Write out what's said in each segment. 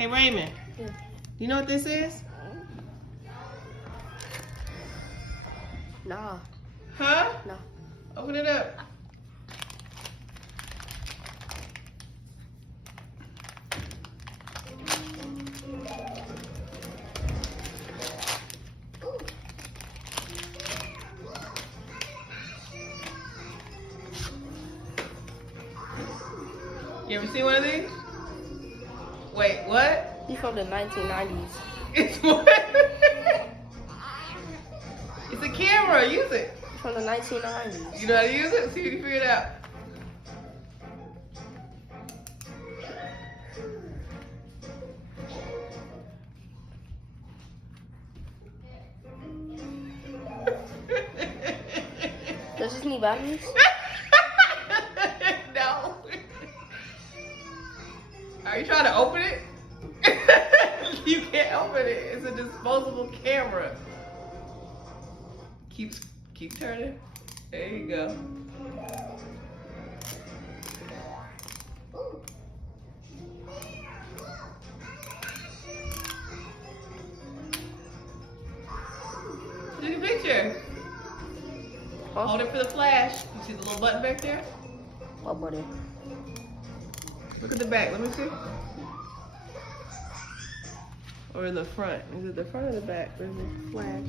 Hey Raymond, Yeah. you know what this is? Nah. Huh? No. Open it up. You ever seen one of these? Wait, what? He's from the 1990s. It's what? It's a camera. Use it. He's from the 1990s. You know how to use it? See if you can figure it out. Does this need batteries? No. Are you trying to open it? You can't open it. It's a disposable camera. Keep turning. There you go. Take a picture. Huh? Hold it for the flash. You see the little button back there? What button? Look at the back. Let me see. Or in the front. Is it the front or the back? Where's the flash?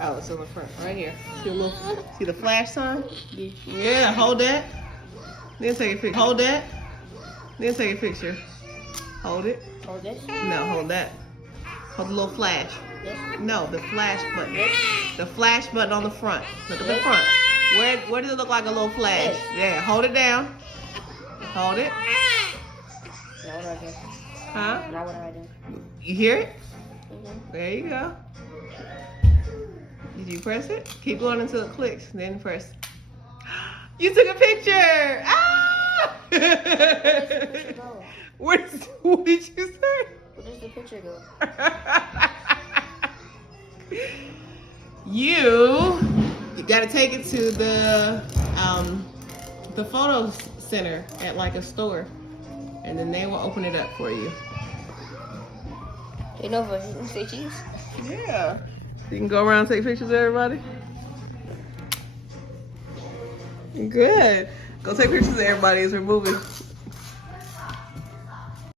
Oh, it's on the front. Right here. See the flash sign? Yeah, hold that. Then take a picture. Hold that. Then take a picture. Hold it. Hold this? No, hold that. Hold the little flash. This? No, the flash button. The flash button on the front. Look at the front. Where does it look like a little flash? Yeah, hold it down. Hold it. Now what do I do? Huh? Now what do I do? You hear it? Mm-hmm. There you go. Did you press it? Keep going until it clicks, then press. You took a picture! Ah! What did you say? Where does the picture go? You gotta take it to the photo center at like a store, and then they will open it up for you. You know what? You say cheese? Yeah. You can go around and take pictures of everybody. Good. Go take pictures of everybody as we're moving.